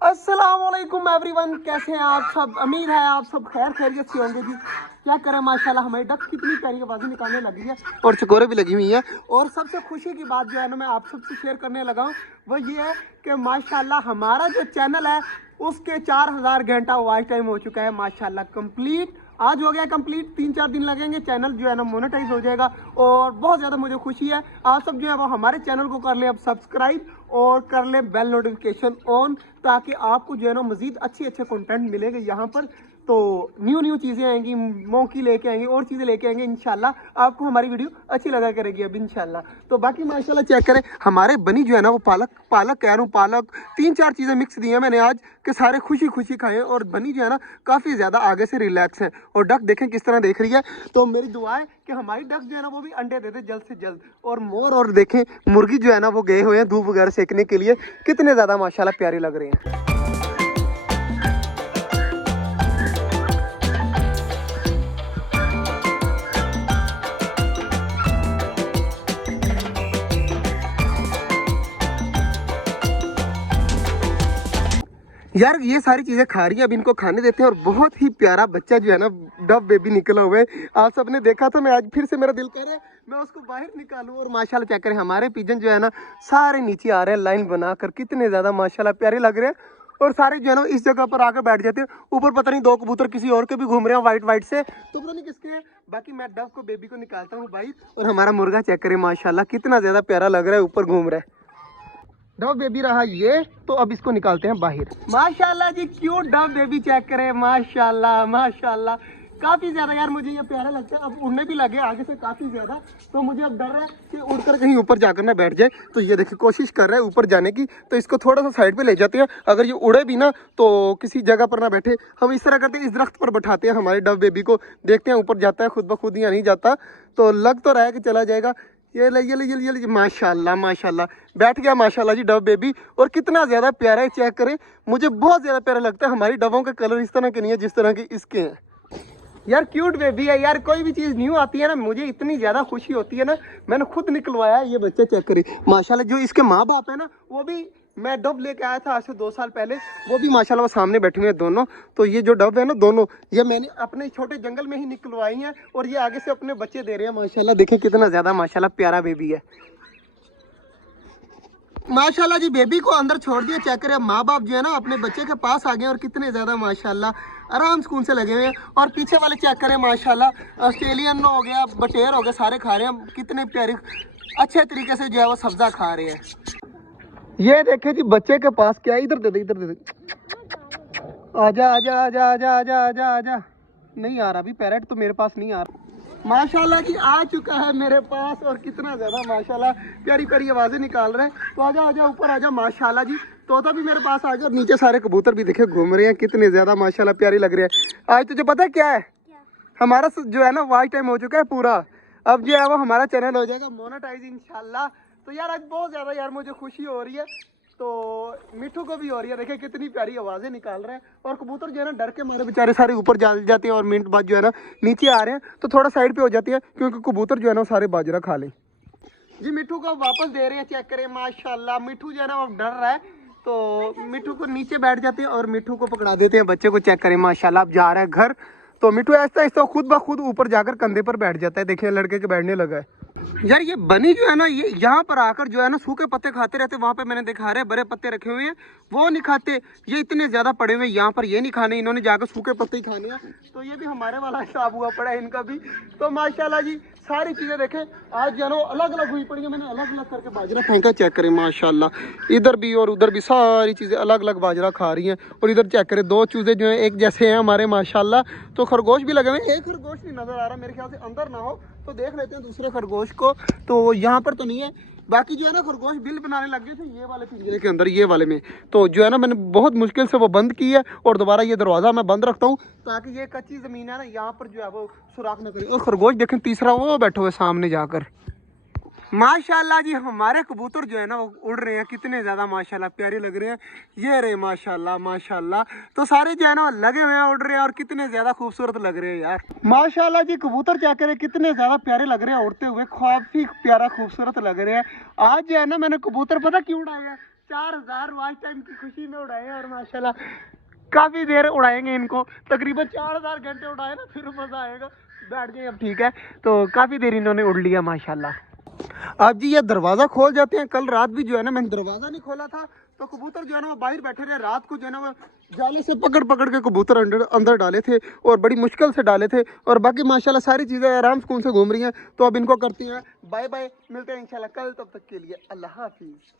अस्सलाम वालेकुम एवरीवन, कैसे हैं आप सब। उम्मीद है आप सब खैर खैरियत से होंगे जी। क्या करें, माशाल्लाह हमारी डक कितनी प्यारी आवाज़ें निकालने लगी है और चकोरे भी लगी हुई हैं। और सबसे खुशी की बात जो है ना मैं आप सबसे शेयर करने लगा हूँ वो ये है कि माशाल्लाह हमारा जो चैनल है उसके 4000 घंटा वॉच टाइम हो चुका है माशाल्लाह कंप्लीट। आज हो गया कंप्लीट, 3-4 दिन लगेंगे, चैनल जो है ना मोनेटाइज हो जाएगा। और बहुत ज़्यादा मुझे खुशी है। आप सब जो है वो हमारे चैनल को कर लें अब सब्सक्राइब और कर लें बेल नोटिफिकेशन ऑन, ताकि आपको जो है ना मज़ीद अच्छे कंटेंट मिलेगा यहाँ पर। तो न्यू चीज़ें आएंगी, मौकी लेके आएंगे और चीज़ें लेके आएंगे इंशाल्लाह। आपको हमारी वीडियो अच्छी लगा करेगी अब इंशाल्लाह। तो बाकी माशाल्लाह चेक करें, हमारे बनी जो है ना वो पालक कह रहा हूँ, पालक 3-4 चीज़ें मिक्स दी हैं मैंने आज के सारे खुशी खाए। और बनी जो है ना काफ़ी ज़्यादा आगे से रिलैक्स है। और डक देखें किस तरह देख रही है। तो मेरी दुआ है कि हमारी डक जो है ना वो भी अंडे दे दे जल्द से जल्द। और मोर और देखें मुर्गी जो है ना वो गए हुए हैं धूप वगैरह सेकने के लिए, कितने ज़्यादा माशाल्लाह प्यारे लग रहे हैं। यार ये सारी चीज़ें खा रही है, अब इनको खाने देते हैं। और बहुत ही प्यारा बच्चा जो है ना डब बेबी निकला हुआ है, आप सबने देखा था। मैं आज फिर से मेरा दिल कर रहा है मैं उसको बाहर निकालूं। और माशाल्लाह चेक करें, हमारे पिजन जो है ना सारे नीचे आ रहे हैं लाइन बनाकर, कितने ज़्यादा माशाल्लाह प्यारे लग रहे हैं। और सारे जो है ना इस जगह पर आकर बैठ जाते हैं। ऊपर पता नहीं 2 कबूतर किसी और के भी घूम रहे हैं वाइट से, तो पता नहीं किसके हैं। बाकी मैं डब को बेबी को निकालता हूँ बाहर। और हमारा मुर्गा चेक करें माशाल्लाह कितना ज़्यादा प्यारा लग रहा है, ऊपर घूम रहा है। डव बेबी रहा ये, तो अब इसको निकालते हैं बाहर। माशाल्लाह जी क्यूट डव बेबी चेक करें, माशाल्लाह माशाल्लाह काफी ज्यादा यार मुझे ये प्यारा लगता है। अब उड़ने भी लगे आगे से काफी ज्यादा, तो मुझे अब डर है कि उड़कर कहीं ऊपर जाकर ना बैठ जाए। तो ये देखिए कोशिश कर रहा है ऊपर जाने की, तो इसको थोड़ा सा साइड पे ले जाते हैं। अगर ये उड़े भी ना तो किसी जगह पर ना बैठे, हम इस तरह करते हैं, इस दरख्त पर बैठाते हैं हमारे डव बेबी को, देखते हैं ऊपर जाता है खुद ब खुद या नहीं जाता। तो लग तो रहा है कि चला जाएगा। ये ले माशाल्लाह माशाल्लाह बैठ गया माशाल्लाह जी डव बेबी। और कितना ज़्यादा प्यारा है, चेक करें, मुझे बहुत ज़्यादा प्यारा लगता है। हमारी डबों के कलर इस तरह के नहीं है जिस तरह के इसके हैं। यार क्यूट बेबी है यार, कोई भी चीज़ न्यू आती है ना मुझे इतनी ज़्यादा खुशी होती है ना। मैंने खुद निकलवाया है ये बच्चे, चेक करें माशाल्लाह। जो इसके माँ बाप है ना वो भी मैं डब लेके आया था आज से 2 साल पहले, वो भी माशाल्लाह वो सामने बैठे हुए हैं दोनों। तो ये जो डब है ना दोनों, ये मैंने अपने छोटे जंगल में ही निकलवाई हैं। और ये आगे से अपने बच्चे दे रहे हैं माशाल्लाह। देखें कितना ज़्यादा माशाल्लाह प्यारा बेबी है माशाल्लाह जी। बेबी को अंदर छोड़ दिया, चेक करें माँ बाप जो है ना अपने बच्चे के पास आ गए। और कितने ज़्यादा माशाल्लाह आराम सुकून से लगे हुए हैं। और पीछे वाले चेक करें माशाल्लाह, ऑस्ट्रेलियन हो गया, बटेर हो गया, सारे खा रहे हैं कितने प्यारे अच्छे तरीके से जो है वो सब्जा खा रहे हैं। ये देखे जी बच्चे के पास क्या, इधर दे दे, इधर दे दे, आजा आजा आजा आजा आजा आजा आजा। नहीं आ रहा अभी, पैरेट तो मेरे पास नहीं आ रहा। माशाल्लाह जी आ चुका है मेरे पास। और कितना ज़्यादा माशाल्लाह प्यारी प्यारी आवाज़ें निकाल रहे हैं। तो आजा आजा ऊपर आजा माशाल्लाह जी। तोता भी मेरे पास आ गया और नीचे सारे कबूतर भी देखे घूम रहे हैं, कितने ज़्यादा माशाल्लाह प्यारी लग रहे हैं। आज तुझे पता है क्या है, हमारा जो है ना वॉच टाइम हो चुका है पूरा। अब जो है वो हमारा चैनल हो जाएगा मोनेटाइज इंशाल्लाह। तो यार आज बहुत ज़्यादा यार मुझे खुशी हो रही है। तो मिठू को भी हो रही है, देखिए कितनी प्यारी आवाज़ें निकाल रहे हैं। और कबूतर जो है ना डर के मारे बेचारे सारे ऊपर जा जाते हैं। और मिनट बाद जो है ना नीचे आ रहे हैं, तो थोड़ा साइड पे हो जाती है क्योंकि कबूतर जो है ना सारे बाजरा खा लें जी। मिठू को वापस दे रहे हैं, चेक करें माशाल्लाह। मिठू जो है ना वो डर रहा है, तो मिठू को नीचे बैठ जाते हैं और मिठू को पकड़ा देते हैं बच्चे को, चेक करें माशाल्लाह। अब जा रहा है घर, तो मिठू ऐसा ऐसा खुद ब खुद ऊपर जाकर कंधे पर बैठ जाता है। देखिए लड़के के बैठने लगा है। यार ये बनी जो है ना ये यहाँ पर आकर जो है ना सूखे पत्ते खाते रहते। वहाँ पे मैंने देखा रहे बड़े पत्ते रखे हुए हैं, वो नहीं खाते। ये इतने ज़्यादा पड़े हुए हैं यहाँ पर, ये नहीं खाने, इन्होंने जाकर सूखे पत्ते ही खाने हैं। तो ये भी हमारे वाला हिसाब हुआ पड़ा है इनका भी। तो माशाल्लाह जी सारी चीज़ें देखें आज जो है ना अलग अलग हुई पड़ी है। मैंने अलग अलग करके बाजरा फेंका, चेक करें माशाल्लाह। इधर भी और उधर भी सारी चीज़ें अलग अलग बाजरा खा रही हैं। और इधर चेक करें 2 चूजे जो हैं एक जैसे हैं हमारे माशाल्लाह। तो खरगोश भी लगे हुए हैं, एक खरगोश नहीं नज़र आ रहा, मेरे ख्याल से अंदर ना हो तो देख लेते हैं दूसरे खरगोश को। तो यहाँ पर तो नहीं है, बाकी जो है ना खरगोश बिल बनाने लग गए थे ये वाले पिंजरे के अंदर, ये वाले में। तो जो है ना मैंने बहुत मुश्किल से वो बंद की है। और दोबारा ये दरवाज़ा मैं बंद रखता हूँ ताकि ये कच्ची ज़मीन है ना यहाँ पर जो है वो सुराख न करे। और खरगोश देखें तीसरा वो बैठे हुए सामने जाकर। माशाल्लाह जी हमारे कबूतर जो है ना वो उड़ रहे हैं, कितने ज़्यादा माशाल्लाह प्यारे लग रहे हैं। ये रहे माशाल्लाह माशाल्लाह। तो सारे जो है ना लगे हुए हैं, उड़ रहे हैं और कितने ज़्यादा खूबसूरत लग रहे हैं यार माशाल्लाह जी। कबूतर क्या करें कितने ज़्यादा प्यारे लग रहे हैं उड़ते हुए, काफ़ी प्यारा खूबसूरत लग रहे हैं। आज जो है ना मैंने कबूतर पता क्यों उड़ाया है, 4000 वॉच टाइम की खुशी में उड़ाए हैं और माशाल्लाह काफ़ी देर उड़ाएंगे इनको, तकरीबन 4000 घंटे उड़ाए ना, फिर मज़ा आएगा। बैठ गए अब, ठीक है। तो काफ़ी देर इन्होंने उड़ लिया माशाल्लाह। अब जी ये दरवाज़ा खोल जाते हैं। कल रात भी जो है ना मैंने दरवाज़ा नहीं खोला था, तो कबूतर जो है ना वो बाहर बैठे रहे। रात को जो है ना वो जाले से पकड़ पकड़ के कबूतर अंदर अंदर डाले थे और बड़ी मुश्किल से डाले थे। और बाकी माशाल्लाह सारी चीज़ें आराम सुकून से घूम रही हैं। तो अब इनको करती हैं बाय बाय, मिलते हैं इंशाल्लाह कल, तब तक के लिए अल्लाह हाफिज़।